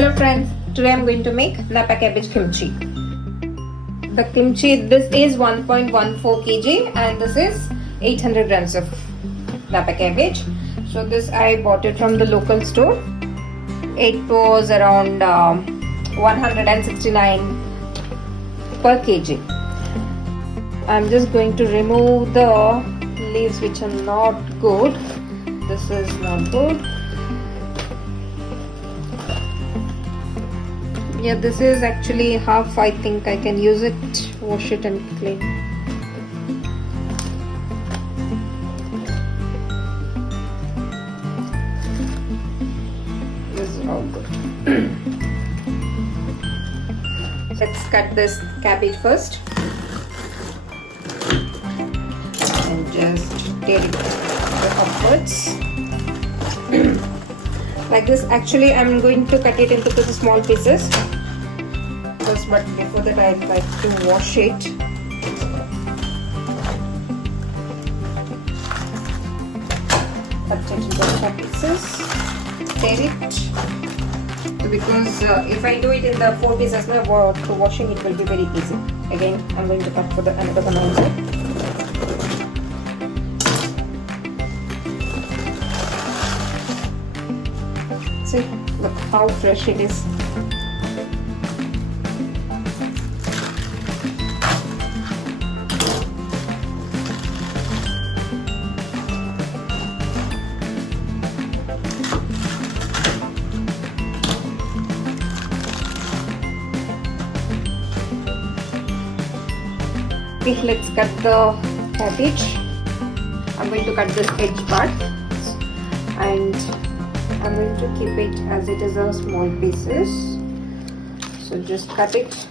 Hello friends, today I'm going to make Napa cabbage kimchi. The kimchi, this is 1.14 kg and this is 800 grams of Napa cabbage. So this I bought it from the local store. It was around 169 per kg. I'm just going to remove the leaves which are not good. This is not good. Yeah, this is actually half. I think I can use it, wash it and clean. This is all good. Let's cut this cabbage first and just tear it upwards. Like this. Actually, I'm going to cut it into the small pieces. But before that, I'd like to wash it. Cut it into small pieces. Tear it. Because if I do it in the 4 pieces, for washing it will be very easy. Again, I'm going to cut for the another one also. See, look how fresh it is. Okay, let's cut the cabbage. I'm going to cut this edge part and I'm going to keep it as it is a small pieces. So just cut it.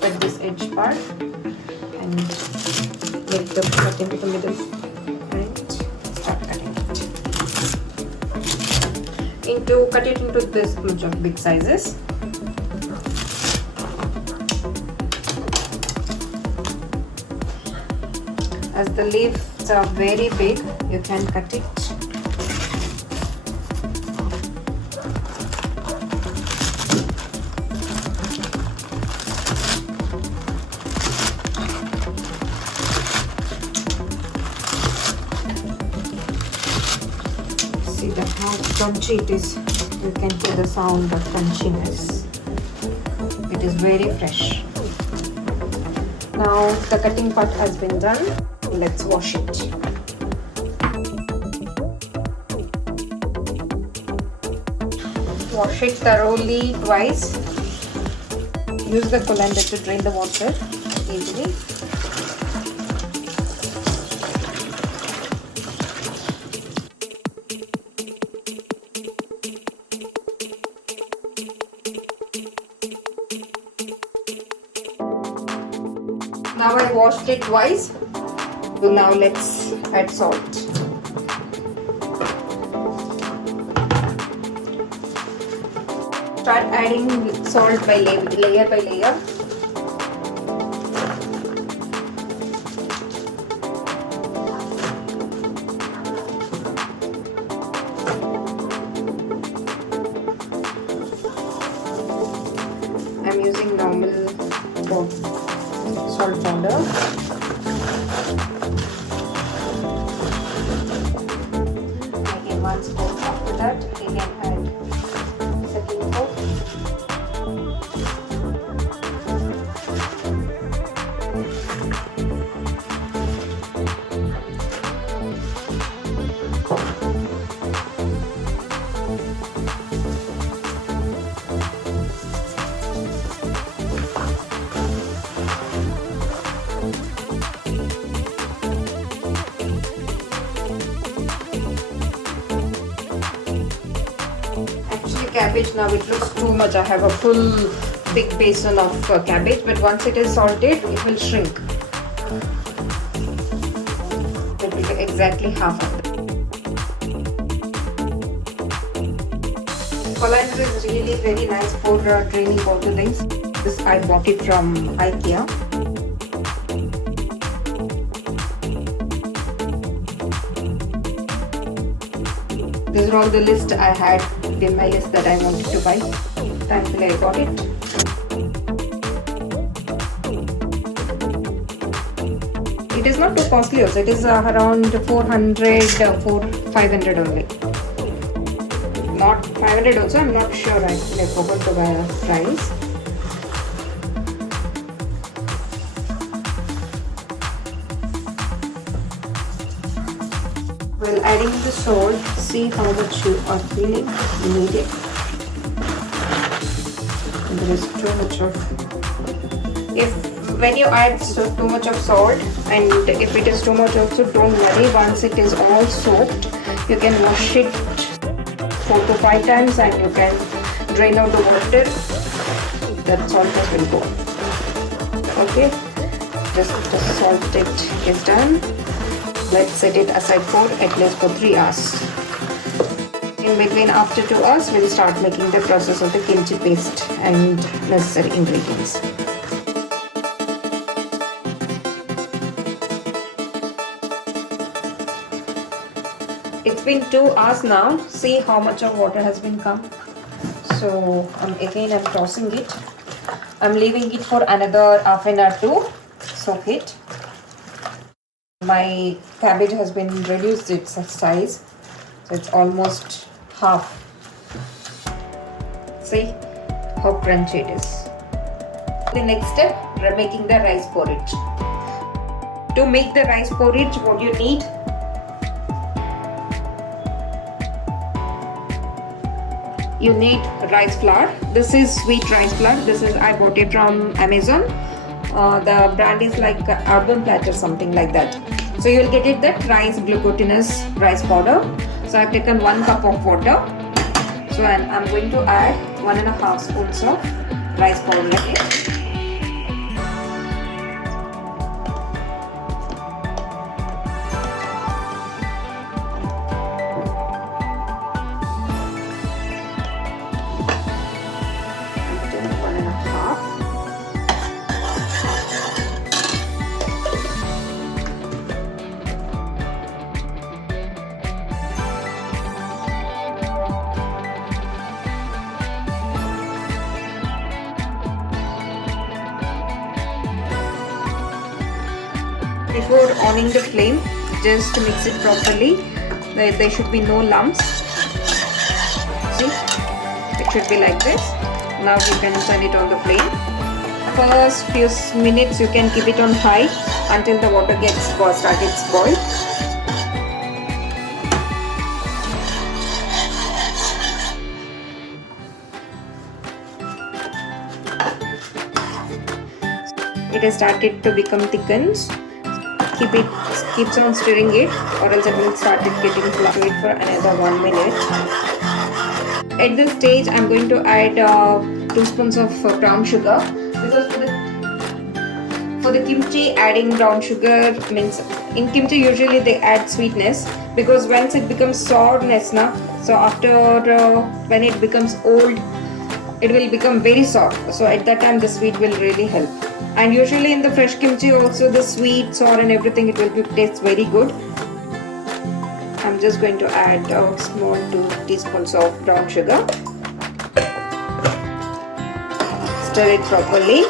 Cut this edge part and make the cut into the middle and start cutting it. Cut it into this much of big sizes. As the leaves are very big, you can cut it. See that how crunchy it is. You can hear the sound of crunchiness. It is very fresh. Now the cutting part has been done. Let's wash it. Wash it thoroughly twice. Use the colander to drain the water easily. Now I washed it twice. So now let's add salt. Start adding salt by layer by layer. I'm using normal salt powder. Again, 1 spoon. After that, again add second coat. Cabbage, now it looks too much. I have a full big basin of cabbage, but once it is salted, it will shrink. It will be exactly half of it. Colander is really very nice for draining water things. This I bought it from IKEA. These are all the list I had in my list that I wanted to buy. Thankfully I got it. It is not too costly also. It is around 500 only. Not 500 also, I'm not sure actually. I forgot to buy a price. While adding the salt, see how much you are feeling. You need it. And there is too much of. When you add too much of salt, and if it is too much also, don't worry. Once it is all soaked, you can wash it 4 to 5 times and you can drain out the water. That saltness will go. Okay, just the salt it is done. Let's set it aside for at least for 3 hours. In between, after 2 hours, we'll start making the process of the kimchi paste and necessary ingredients. It's been 2 hours now. See how much of water has been come. So again I'm tossing it. I'm leaving it for another half an hour to soak it. My cabbage has been reduced its size, so it's almost half. See how crunchy it is. The next step, we're making the rice porridge. To make the rice porridge, what you need? You need rice flour. This is sweet rice flour. I bought it from Amazon. The brand is like Urban Platter, something like that. So you will get it that rice glutinous rice powder. So I've taken 1 cup of water. So I'm going to add 1.5 spoons of rice powder here. Before on the flame, just mix it properly. There should be no lumps. See, it should be like this. Now you can turn it on the flame. First few minutes you can keep it on high until the water started to boil. It has started to become thickened. Keeps on stirring it, or else it will start getting fluffy. Wait for another 1 minute. At this stage, I'm going to add 2 spoons of brown sugar, because for the kimchi, adding brown sugar means in kimchi usually they add sweetness, because once it becomes sourness now, so after when it becomes old, it will become very sour. So at that time the sweet will really help. And usually in the fresh kimchi also the sweet, sour and everything, it will taste very good. I'm just going to add a small 2 teaspoons of brown sugar. Stir it properly.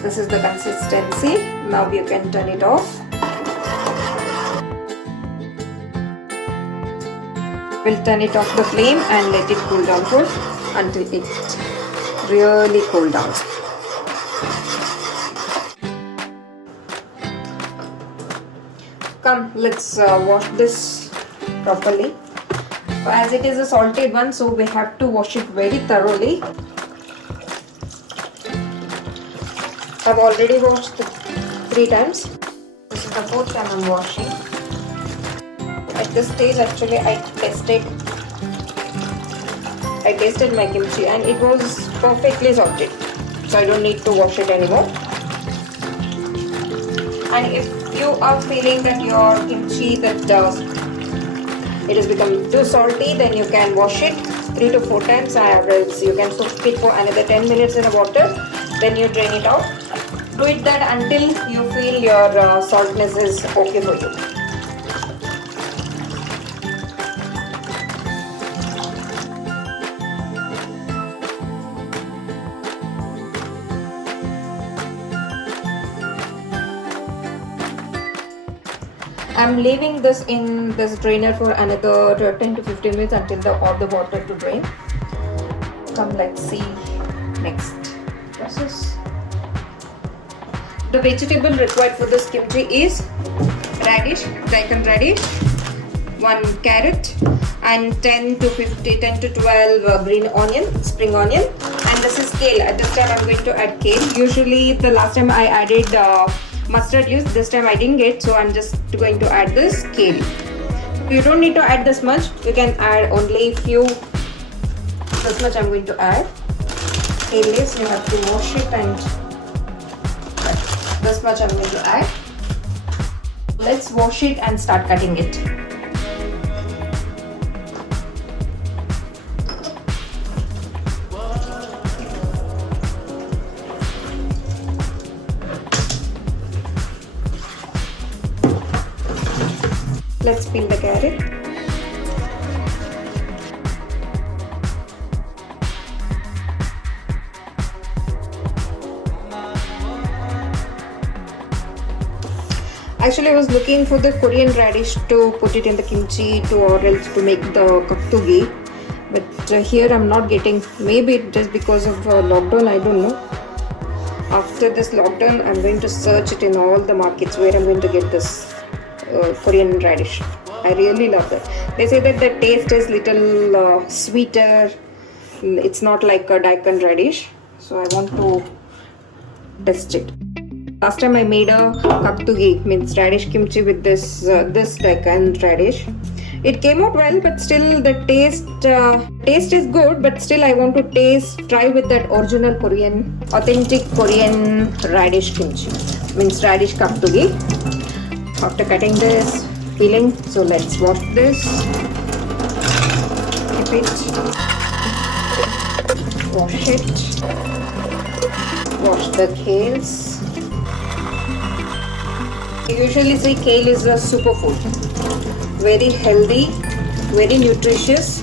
This is the consistency. Now you can turn it off. We'll turn it off the flame and let it cool down until it really cool down. Come, let's wash this properly. As it is a salted one, so we have to wash it very thoroughly. I've already washed 3 times. This is the 4th time I'm washing. At this stage, actually, I tasted my kimchi and it was perfectly salted, so I don't need to wash it anymore. And if you are feeling that your kimchi it has become too salty, then you can wash it 3 to 4 times. Or else you can soak it for another 10 minutes in the water. Then you drain it out. Do it that until you feel your saltness is okay for you. I'm leaving this in this drainer for another 10 to 15 minutes until all the water to drain. Come, let's see next process. The vegetable required for this kimchi is radish, daikon radish, 1 carrot, and 10 to 12 green onion, spring onion, and this is kale. At this time I'm going to add kale. Usually the last time I added mustard leaves, this time I didn't get, so I'm just going to add this kale. You don't need to add this much, you can add only few. This much I'm going to add. Kale leaves, you have to wash it, and this much I'm going to add. Let's wash it and start cutting it. Let's peel the carrot. Actually, I was looking for the Korean radish to put it in the kimchi or else to make the kaktugi, but here I'm not getting. Maybe just because of lockdown, I don't know. After this lockdown, I'm going to search it in all the markets where I'm going to get this Korean radish. I really love that. They say that the taste is little sweeter. It's not like a daikon radish, so I want to test it. Last time I made a kaktugi, means radish kimchi with this daikon radish. It came out well, but still the taste is good. But still, I want to try with that original Korean, authentic Korean radish kimchi, means radish kaktugi. After cutting this, peeling, so let's wash this. Keep it. Wash it. Wash the kales. I usually say kale is a superfood. Very healthy, very nutritious.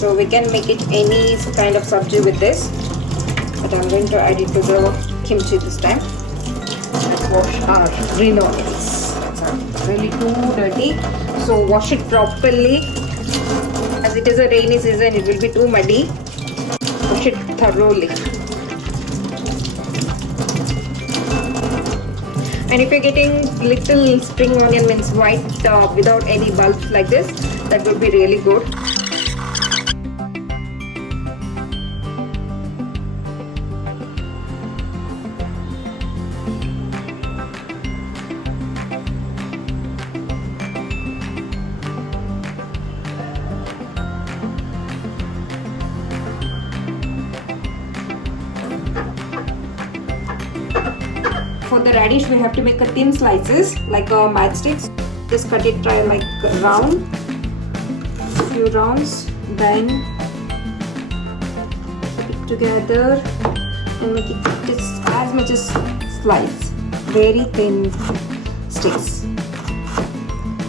So we can make it any kind of sabji with this. But I'm going to add it to the kimchi this time. Let's wash our green onions. Really too dirty, so wash it properly. As it is a rainy season, it will be too muddy. Wash it thoroughly. And if you're getting little spring onion, means white without any bulbs like this, that would be really good. For the radish, we have to make a thin slices like a matchsticks. Just cut it like round, few rounds, then put it together and make it just as much as slice, very thin sticks.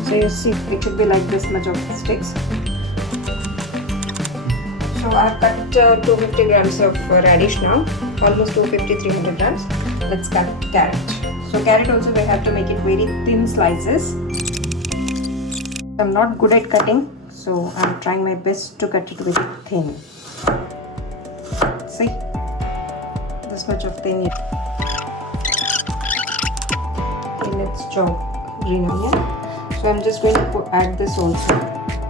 So you see, it should be like this much of sticks. So I've cut 250 grams of radish now, almost 250-300 grams. Let's cut carrot. So carrot also we have to make it very thin slices. I'm not good at cutting, so I'm trying my best to cut it very thin. See, this much of thin. Okay, let's chop green onion. So I'm just going to add this also,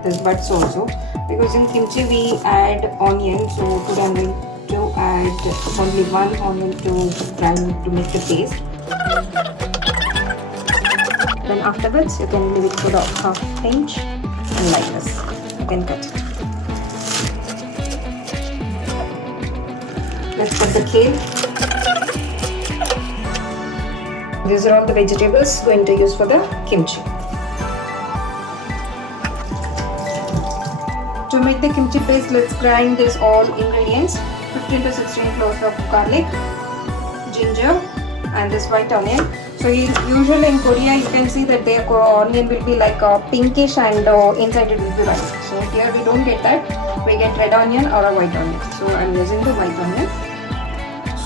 this buds also, because in kimchi we add onion. So today I'm going to add only 1 onion to grind to make the paste. Then afterwards you can leave it for a half inch and like this you can cut it. Let's cut the kale. These are all the vegetables going to use for the kimchi. To make the kimchi paste, let's grind this all ingredients. 15 to 16 cloves of garlic, ginger, and this white onion. So usually in Korea you can see that their onion will be like pinkish and inside it will be rice. So here we don't get that. We get red onion or a white onion. So I'm using the white onion.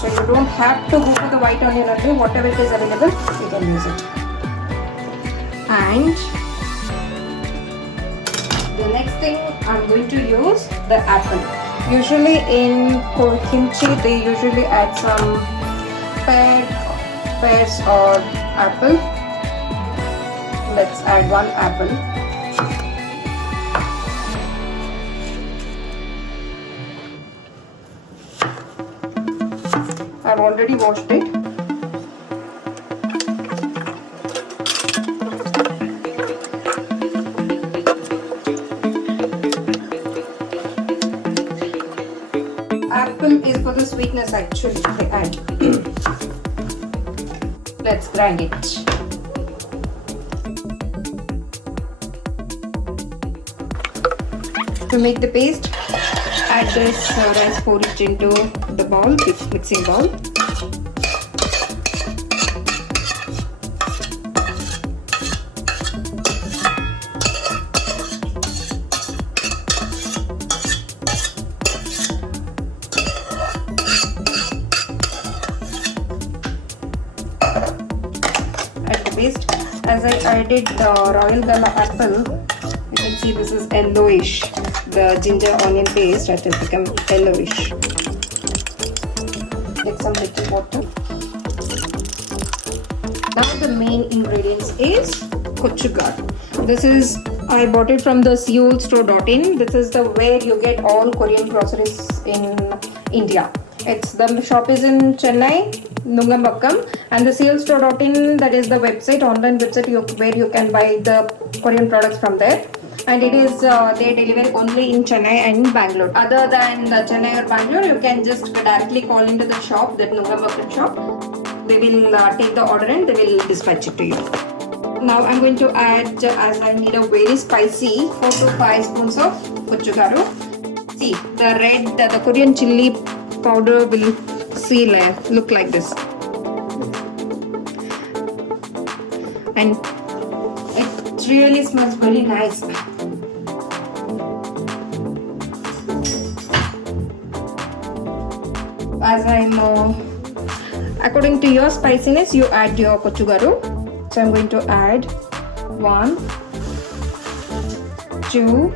So you don't have to go for the white onion only. Whatever it is available, you can use it. And the next thing I'm going to use the apple. Usually in kimchi they usually add some pears or apple. Let's add one apple. I've already washed it. Apple is for the sweetness actually they add. Let's grind it. To make the paste, add this rice porridge into the bowl, mixing bowl. Paste. As I added the royal gala apple, you can see this is yellowish. The ginger onion paste has become yellowish. Get some little water. Now the main ingredients is gochugaru. This is I bought it from the seoulstore.in. This is the where you get all Korean groceries in India. The shop is in Chennai, Nungambakkam, and the seoulstore.in, that is the website, online website where you can buy the Korean products from there. And it is they deliver only in Chennai and Bangalore. Other than the Chennai or Bangalore, you can just directly call into the shop, that Nungambakkam shop. They will take the order and they will dispatch it to you. Now I'm going to add, as I need a very spicy, 4 to 5 spoons of gochugaru. See, the Korean chili powder will look like this, and it really smells very nice. As I know, according to your spiciness, you add your gochugaru. So I'm going to add 1, 2,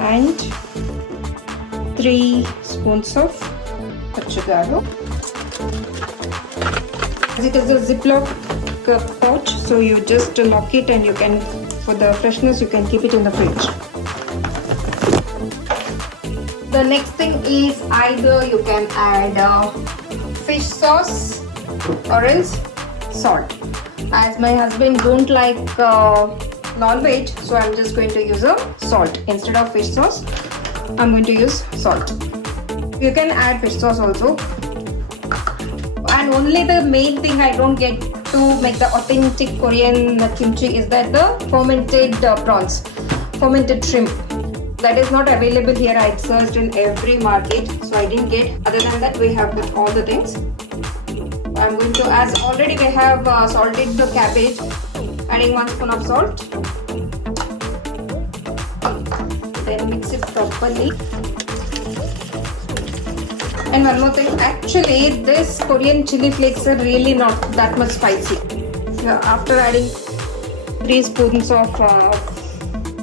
and 3 spoons of gochugaru. As it is a Ziploc pouch, so you just lock it, and you can, for the freshness, you can keep it in the fridge. The next thing is either you can add fish sauce or else salt. As my husband don't like non-veg, so I'm just going to use a salt instead of fish sauce. I'm going to use salt. You can add fish sauce also. And only the main thing I don't get to make the authentic Korean kimchi is that the fermented prawns, fermented shrimp. That is not available here. I searched in every market, so I didn't get. Other than that, we have got all the things. I'm going to, as already we have salted the cabbage, adding 1 spoon of salt. Then mix it properly. And one more thing, actually this Korean chili flakes are really not that much spicy. After adding 3 spoons of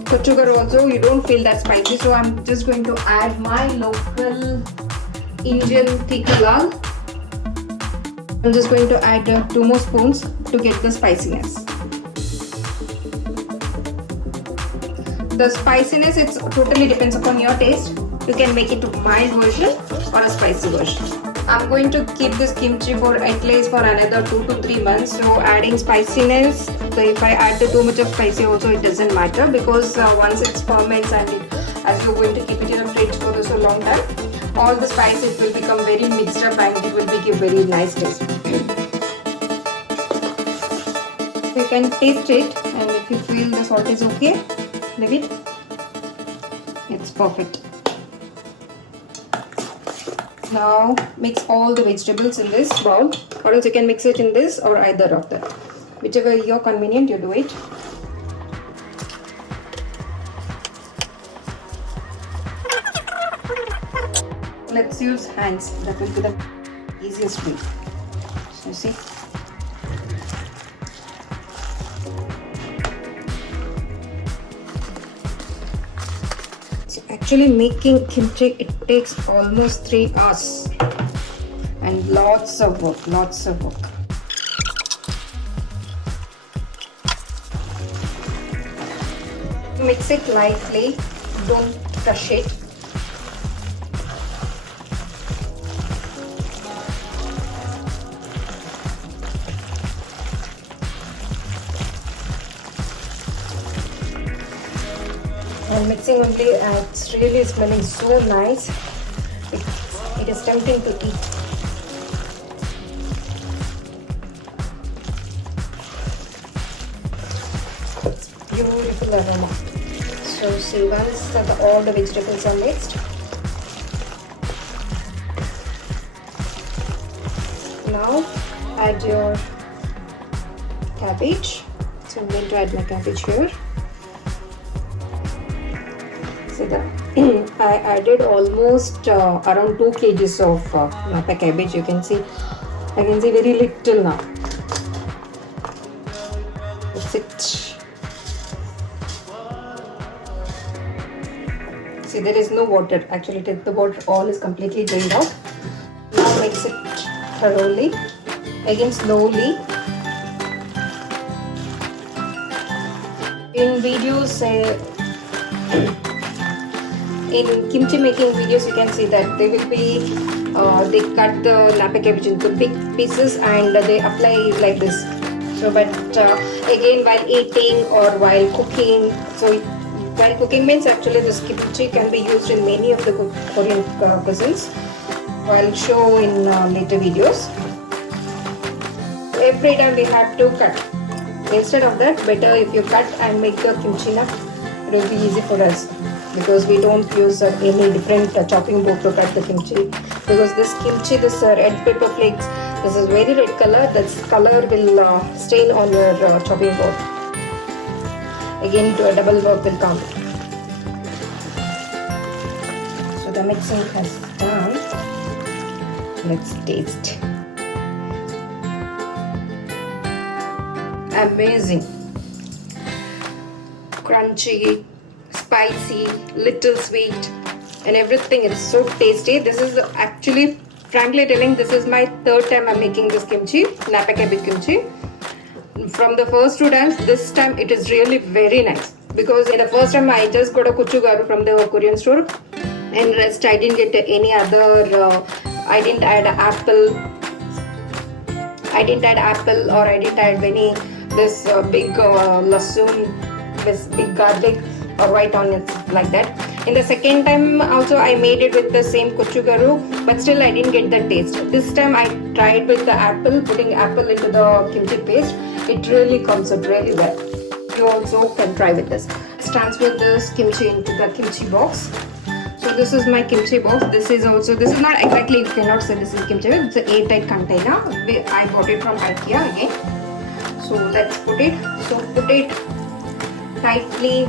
gochugaru also, you don't feel that spicy. So I'm just going to add my local Indian tikka lal. I'm just going to add 2 more spoons to get the spiciness. The spiciness, it totally depends upon your taste. You can make it a mild version or a spicy version. I'm going to keep this kimchi for at least for another 2 to 3 months. So adding spiciness, so if I add too much of spicy also, it doesn't matter, because once it ferments and as you're going to keep it in the fridge for so long time, all the spices will become very mixed up and it will give very nice taste. You can taste it, and if you feel the salt is okay, leave it. It's perfect. Now mix all the vegetables in this bowl. or else you can mix it in this or either of them. Whichever you're convenient, you do it. Let's use hands. That will be the easiest way. So see. So actually making kimchi, it takes almost 3 hours and lots of work, lots of work. Mix it lightly, don't crush it. And mixing only, it's really smelling so nice. It is tempting to eat. It's beautiful aroma. So see, once all the vegetables are mixed, now add your cabbage. So I'm going to add my cabbage here. See that I added almost around 2 kgs of napa cabbage. You can see, I can see very little now. That's it. See, there is no water. Actually, the water all is completely drained out. Now mix it thoroughly. Again, slowly. In videos, in kimchi making videos, you can see that they will be they cut the napa cabbage into big pieces and they apply like this. So but again, while eating or while cooking, so while cooking means actually this kimchi can be used in many of the Korean cuisines. I'll show in later videos. Every time we have to cut. Instead of that, better if you cut and make the kimchi na, it will be easy for us. Because we don't use any different chopping board to cut the kimchi. Because this kimchi, this red pepper flakes, this is very red color. This color will stain on your chopping board. Again, a double work will come. So the mixing has done. Let's taste. Amazing. Crunchy, spicy, little sweet, and everything. It's so tasty. This is actually, frankly telling, this is my 3rd time I'm making this kimchi, napa cabbage kimchi. From the first 2 times, this time it is really very nice. Because in the first time I just got a kuchugaru from the Korean store, and rest I didn't get any other. I didn't add apple. I didn't add apple, or I didn't add any this big lasun, this big garlic or white onions like that. In the second time also I made it with the same kuchugaru, but still I didn't get the taste. This time I tried with the apple, putting apple into the kimchi paste. It really comes out really well. You also can try with this. Let's transfer this kimchi into the kimchi box. So this is my kimchi box. This is not exactly, you cannot say this is kimchi, it's an airtight container. I bought it from IKEA again. So let's put it. So put it tightly.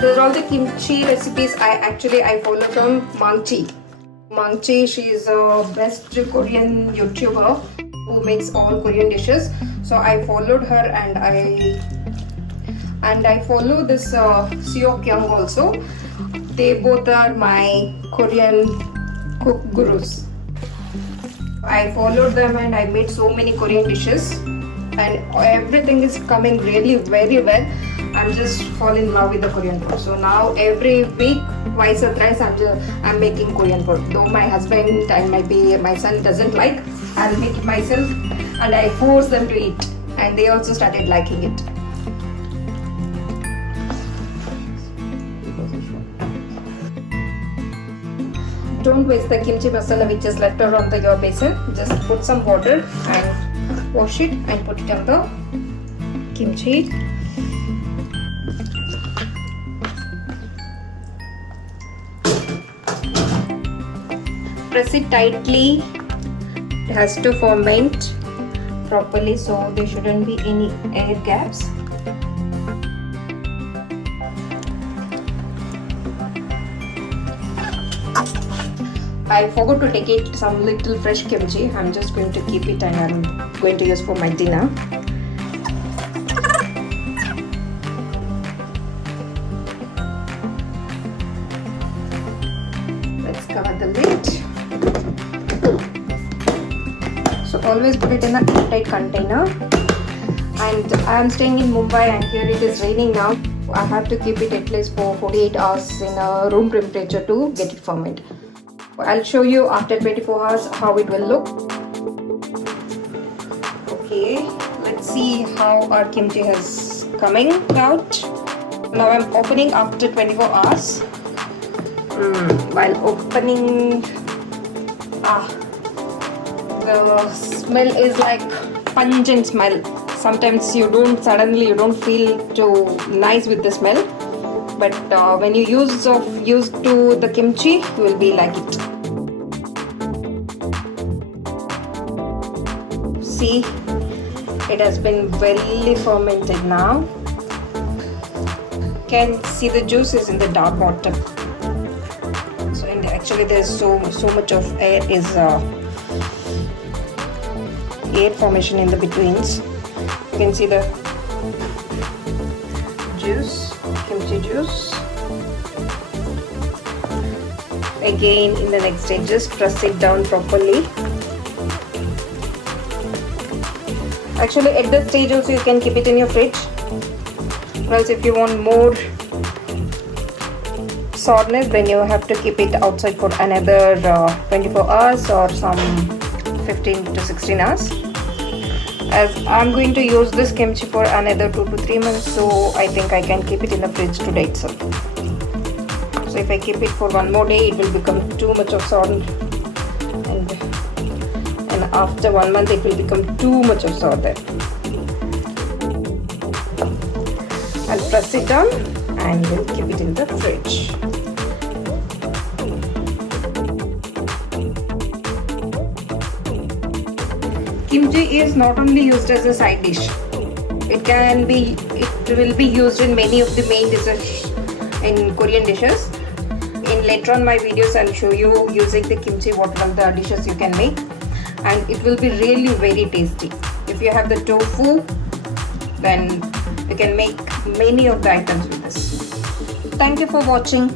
These are all the kimchi recipes I follow from Mangchi. Mangchi, she is a best Korean YouTuber who makes all Korean dishes. So I followed her, and I follow this Seok Young also. They both are my Korean cook gurus. I followed them and I made so many Korean dishes, and everything is coming really very well. I'm just falling in love with the Korean food. So now every week, twice or thrice, I'm making Korean food. Though my husband and my son doesn't like, I'll make it myself, and I force them to eat, and they also started liking it. Don't waste the kimchi masala which is left over on your basin. Just put some water and wash it and put it on the kimchi. press it tightly. It has to ferment properly, so there shouldn't be any air gaps. I forgot to take it some little fresh kimchi. I'm just going to keep it and I'm going to use for my dinner. Let's cover the lid. So always put it in a airtight container. And I'm staying in Mumbai and here it is raining now. I have to keep it at least for 48 hours in a room temperature to get it fermented. I'll show you after 24 hours how it will look. Okay, let's see how our kimchi is coming out. Now I'm opening after 24 hours. While opening, the smell is like pungent smell. Sometimes you don't feel too nice with the smell. But when you used to the kimchi, you will be like it. See, it has been well fermented now. Can see the juice is in the dark bottom. So actually there's so much of air formation in the betweens. You can see the juice, kimchi juice. Again, in the next stage, just press it down properly. Actually, at this stage also you can keep it in your fridge. Or else if you want more sourness, then you have to keep it outside for another 24 hours or some 15 to 16 hours. As I'm going to use this kimchi for another 2 to 3 months, so I think I can keep it in the fridge today itself. So if I keep it for one more day, it will become too much of sour, and after 1 month it will become too much of sour there. I'll press it down and we'll keep it in the fridge. Kimchi is not only used as a side dish. It will be used in many of the main dishes in Korean dishes. In later on my videos, I'll show you using the kimchi what are the dishes you can make, and it will be really very tasty. If you have the tofu, then you can make many of the items with this. Thank you for watching.